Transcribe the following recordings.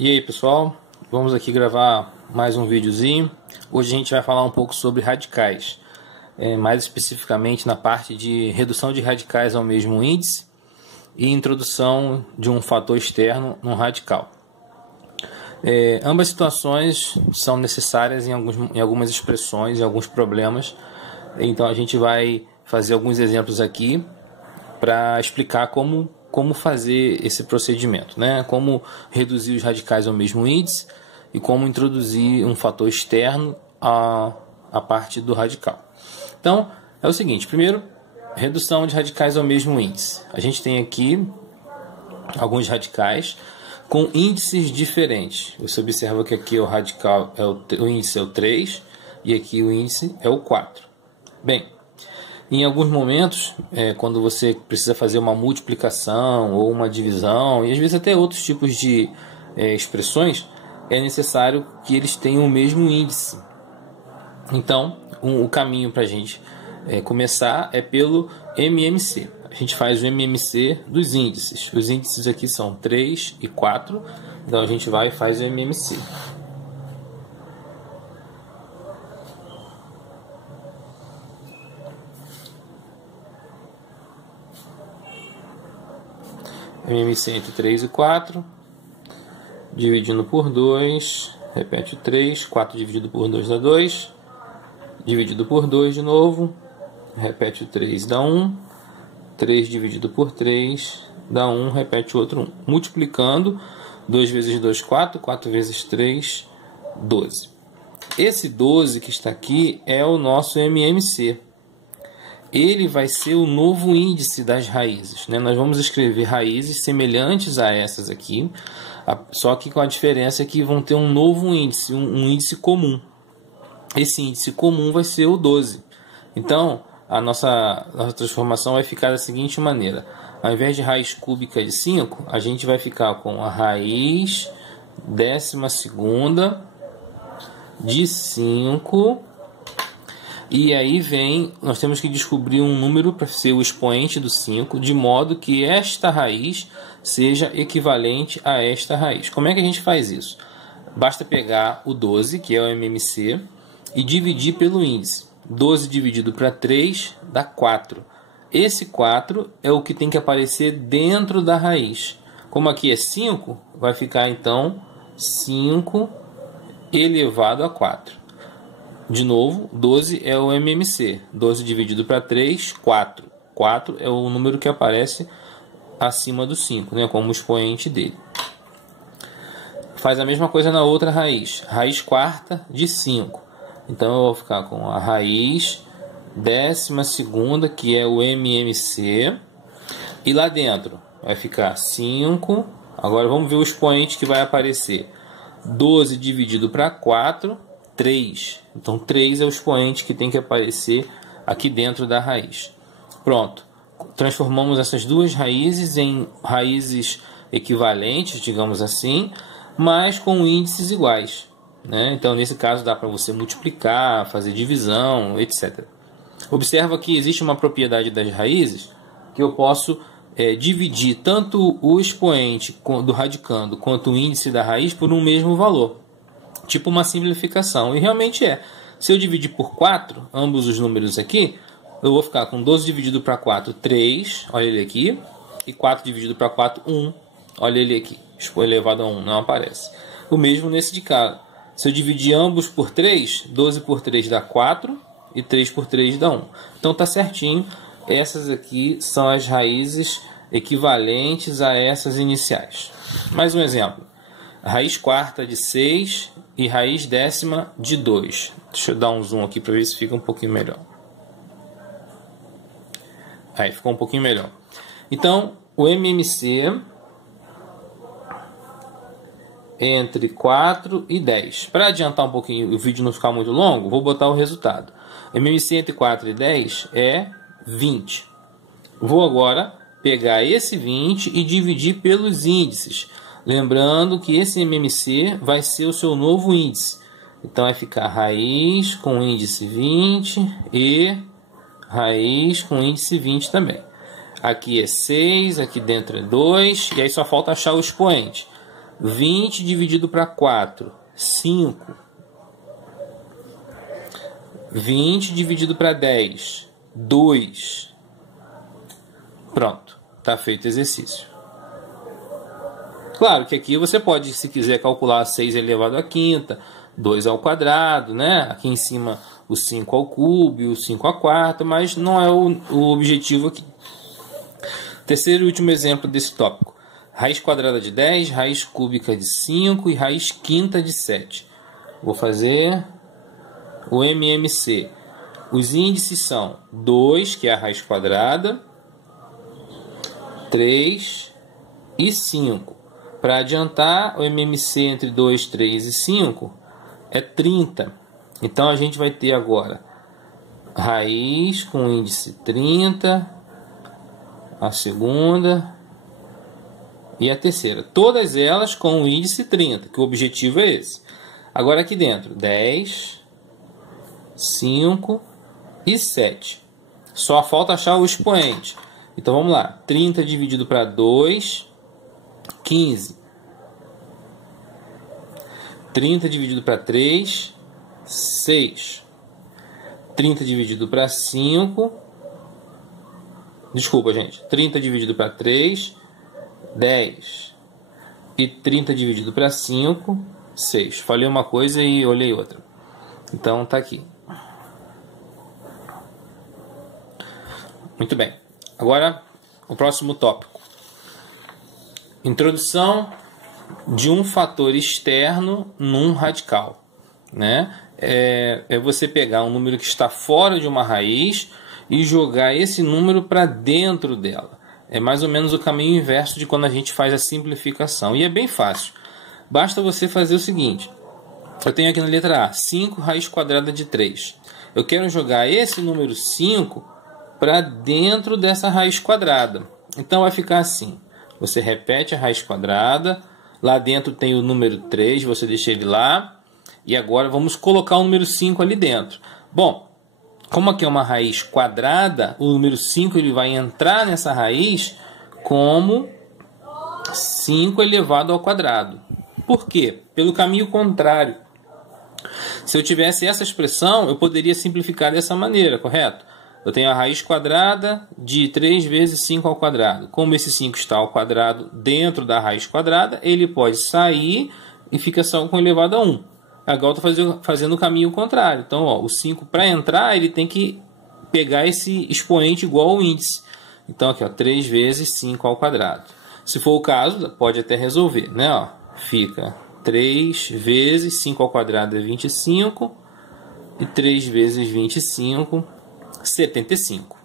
E aí pessoal, vamos aqui gravar mais um videozinho. Hoje a gente vai falar um pouco sobre radicais, mais especificamente na parte de redução de radicais ao mesmo índice e introdução de um fator externo no radical. Ambas situações são necessárias em algumas expressões, em alguns problemas, então a gente vai fazer alguns exemplos aqui para explicar como fazer esse procedimento, né? Como reduzir os radicais ao mesmo índice e como introduzir um fator externo à parte do radical. Então, é o seguinte: primeiro, redução de radicais ao mesmo índice. A gente tem aqui alguns radicais com índices diferentes. Você observa que aqui o radical o índice é o 3 e aqui o índice é o 4. Bem, em alguns momentos, quando você precisa fazer uma multiplicação ou uma divisão, e às vezes até outros tipos de expressões, é necessário que eles tenham o mesmo índice. Então, o caminho para a gente começar é pelo MMC. A gente faz o MMC dos índices. Os índices aqui são 3 e 4, então a gente vai e faz o MMC. MMC entre 3 e 4, dividindo por 2, repete o 3, 4 dividido por 2 dá 2, dividido por 2 de novo, repete o 3 dá 1, 3 dividido por 3 dá 1, repete o outro 1. Multiplicando, 2 vezes 2, 4, 4 vezes 3, 12. Esse 12 que está aqui é o nosso MMC. Ele vai ser o novo índice das raízes, né? Nós vamos escrever raízes semelhantes a essas aqui, só que com a diferença que vão ter um novo índice, um índice comum. Esse índice comum vai ser o 12. Então, a nossa transformação vai ficar da seguinte maneira: ao invés de raiz cúbica de 5, a gente vai ficar com a raiz 12ª de 5. E aí nós temos que descobrir um número para ser o expoente do 5, de modo que esta raiz seja equivalente a esta raiz. Como é que a gente faz isso? Basta pegar o 12, que é o MMC, e dividir pelo índice. 12 dividido para 3 dá 4. Esse 4 é o que tem que aparecer dentro da raiz. Como aqui é 5, vai ficar então 5 elevado a 4. De novo, 12 é o MMC. 12 dividido para 3, 4. 4 é o número que aparece acima do 5, né, como expoente dele. Faz a mesma coisa na outra raiz. Raiz quarta de 5. Então eu vou ficar com a raiz 12ª, que é o MMC. E lá dentro vai ficar 5. Agora vamos ver o expoente que vai aparecer. 12 dividido para 4, 3. Então 3 é o expoente que tem que aparecer aqui dentro da raiz. Pronto. Transformamos essas duas raízes em raízes equivalentes, digamos assim, mas com índices iguais, né? Então nesse caso dá para você multiplicar, fazer divisão, etc. Observa que existe uma propriedade das raízes que eu posso dividir tanto o expoente do radicando quanto o índice da raiz por um mesmo valor. Tipo uma simplificação, e realmente é. Se eu dividir por 4, ambos os números aqui, eu vou ficar com 12 dividido para 4, 3, olha ele aqui, e 4 dividido para 4, 1, olha ele aqui, elevado a 1, não aparece. O mesmo nesse de cá. Se eu dividir ambos por 3, 12 por 3 dá 4, e 3 por 3 dá 1. Então tá certinho, essas aqui são as raízes equivalentes a essas iniciais. Mais um exemplo. Raiz quarta de 6 e raiz 10ª de 2. Deixa eu dar um zoom aqui para ver se fica um pouquinho melhor. Aí, ficou um pouquinho melhor. Então, o MMC entre 4 e 10. Para adiantar um pouquinho, o vídeo não ficar muito longo, vou botar o resultado. MMC entre 4 e 10 é 20. Vou agora pegar esse 20 e dividir pelos índices. Lembrando que esse MMC vai ser o seu novo índice. Então vai ficar raiz com índice 20 e raiz com índice 20 também. Aqui é 6, aqui dentro é 2, e aí só falta achar o expoente. 20 dividido para 4, 5. 20 dividido para 10, 2. Pronto, está feito o exercício. Claro que aqui você pode, se quiser, calcular 6 elevado à quinta, 2 ao quadrado, né? Aqui em cima o 5 ao cubo e o 5 à quarta, mas não é o objetivo aqui. Terceiro e último exemplo desse tópico. Raiz quadrada de 10, raiz cúbica de 5 e raiz quinta de 7. Vou fazer o MMC. Os índices são 2, que é a raiz quadrada, 3 e 5. Para adiantar, o MMC entre 2, 3 e 5 é 30. Então, a gente vai ter agora raiz com índice 30, a segunda e a terceira. Todas elas com o índice 30, que o objetivo é esse. Agora aqui dentro, 10, 5 e 7. Só falta achar o expoente. Então vamos lá. 30 dividido para 2, 15. 30 dividido para 3, 6. 30 dividido para 5. Desculpa, gente. 30 dividido para 3, 10. E 30 dividido para 5, 6. Falei uma coisa e olhei outra. Então tá aqui. Muito bem. Agora, o próximo tópico. Introdução de um fator externo num radical, né? É você pegar um número que está fora de uma raiz e jogar esse número para dentro dela. É mais ou menos o caminho inverso de quando a gente faz a simplificação. E é bem fácil. Basta você fazer o seguinte. Eu tenho aqui na letra A, 5 raiz quadrada de 3. Eu quero jogar esse número 5 para dentro dessa raiz quadrada. Então vai ficar assim. Você repete a raiz quadrada. Lá dentro tem o número 3. Você deixa ele lá. E agora vamos colocar o número 5 ali dentro. Bom, como aqui é uma raiz quadrada, o número 5 ele vai entrar nessa raiz como 5 elevado ao quadrado. Por quê? Pelo caminho contrário. Se eu tivesse essa expressão, eu poderia simplificar dessa maneira, correto? Eu tenho a raiz quadrada de 3 vezes 5 ao quadrado. Como esse 5 está ao quadrado dentro da raiz quadrada, ele pode sair e fica só com elevado a 1. Agora eu estou fazendo o caminho contrário. Então, ó, o 5 para entrar, ele tem que pegar esse expoente igual ao índice. Então, aqui, ó, 3 vezes 5 ao quadrado. Se for o caso, pode até resolver, né? Ó, fica 3 vezes 5 ao quadrado é 25. E 3 vezes 25, 75.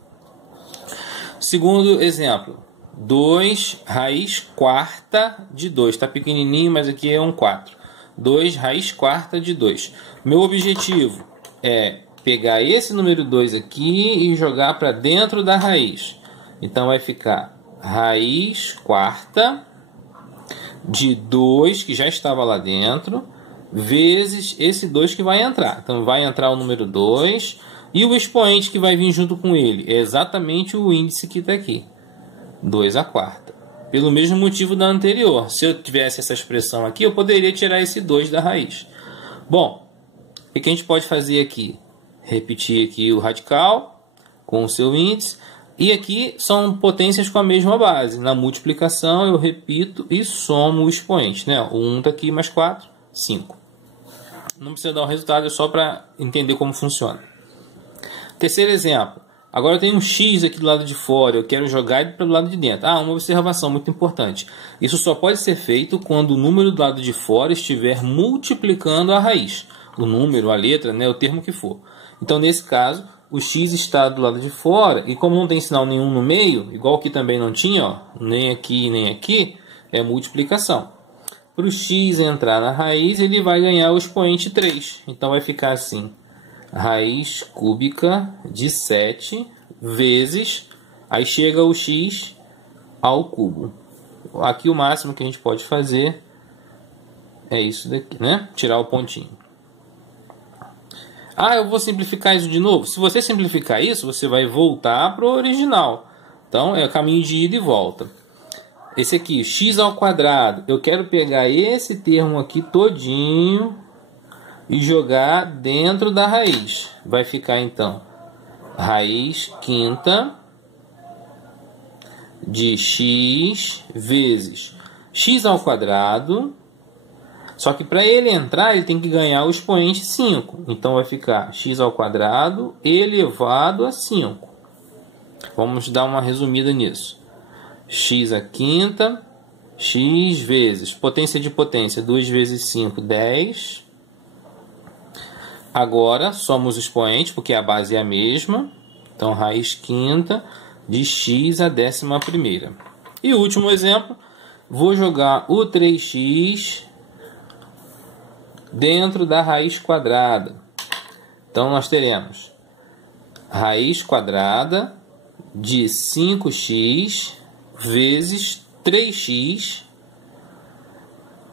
Segundo exemplo. 2 raiz quarta de 2. Está pequenininho, mas aqui é um 4. 2 raiz quarta de 2. Meu objetivo é pegar esse número 2 aqui e jogar para dentro da raiz. Então vai ficar raiz quarta de 2, que já estava lá dentro, vezes esse 2 que vai entrar. Então vai entrar o número 2 e o expoente que vai vir junto com ele é exatamente o índice que está aqui, 2 à quarta. Pelo mesmo motivo da anterior. Se eu tivesse essa expressão aqui, eu poderia tirar esse 2 da raiz. Bom, o que a gente pode fazer aqui? Repetir aqui o radical com o seu índice. E aqui são potências com a mesma base. Na multiplicação eu repito e somo o expoente, né? O 1 está aqui, mais 4, 5. Não precisa dar o resultado, é só para entender como funciona. Terceiro exemplo. Agora eu tenho um x aqui do lado de fora, eu quero jogar ele para o lado de dentro. Uma observação muito importante. Isso só pode ser feito quando o número do lado de fora estiver multiplicando a raiz. O número, a letra, né, o termo que for. Então, nesse caso, o x está do lado de fora, e como não tem sinal nenhum no meio, igual aqui também não tinha, ó, nem aqui, é multiplicação. Para o x entrar na raiz, ele vai ganhar o expoente 3. Então, vai ficar assim. Raiz cúbica de 7 vezes, aí chega o x ao cubo. Aqui o máximo que a gente pode fazer é isso daqui, né? Tirar o pontinho. Eu vou simplificar isso de novo. Se você simplificar isso, você vai voltar para o original. Então, é o caminho de ida e volta. esse aqui, x ao quadrado, eu quero pegar esse termo aqui todinho e jogar dentro da raiz. Vai ficar então raiz quinta de x vezes x ao quadrado. Só que para ele entrar, ele tem que ganhar o expoente 5. Então vai ficar x ao quadrado elevado a 5. Vamos dar uma resumida nisso. X à quinta, x vezes potência de potência, 2 vezes 5, 10. Agora somos o expoente, porque a base é a mesma. Então, raiz quinta de x à 11ª. E o último exemplo, vou jogar o 3x dentro da raiz quadrada. Então, nós teremos raiz quadrada de 5x vezes 3x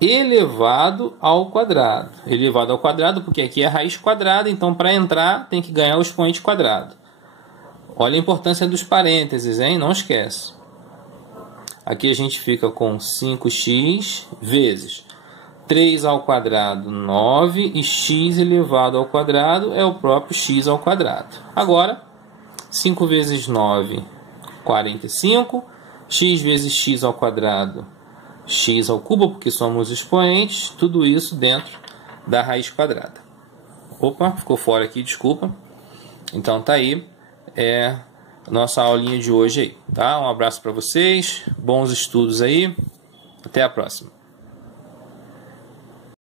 elevado ao quadrado. Elevado ao quadrado, porque aqui é raiz quadrada, então para entrar tem que ganhar o expoente quadrado. Olha a importância dos parênteses, hein? Não esquece. Aqui a gente fica com 5x vezes 3 ao quadrado, 9, e x elevado ao quadrado é o próprio x ao quadrado. Agora, 5 vezes 9, 45. X vezes x ao quadrado, x ao cubo, porque somos expoentes. Tudo isso dentro da raiz quadrada. Opa, ficou fora aqui, desculpa. Então tá aí, nossa aulinha de hoje aí, tá? Um abraço para vocês, bons estudos aí, até a próxima.